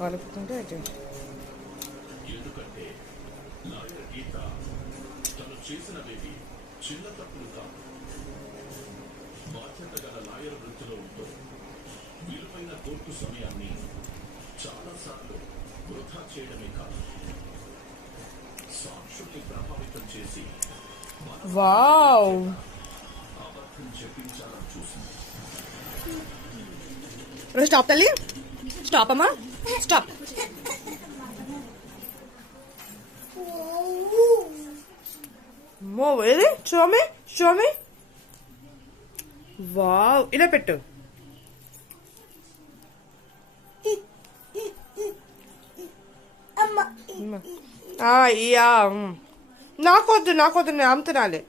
కలుపుతుంటే ఎందుకంటే లాయర్ గీత తను చేసినవేవి చిన్న తప్పులు కాదు. బాధ్యత గల లాయర్ వృత్తిలో ఉంటూ విలువైన కోర్టు సమయాన్ని చాలాసార్లు వృధా చేయడమే కాదు, సాక్షుల్ని ప్రభావితం చేసి అబద్ధం చెప్పించాలని చూసింది. స్టాప్ తల్లి, స్టాప్ అమ్మా, స్టాప్. ఏది షోమి షోమి. వావ్, ఇలా పెట్టు. నాకొద్దు నేను అమ్ముతున్నాలే.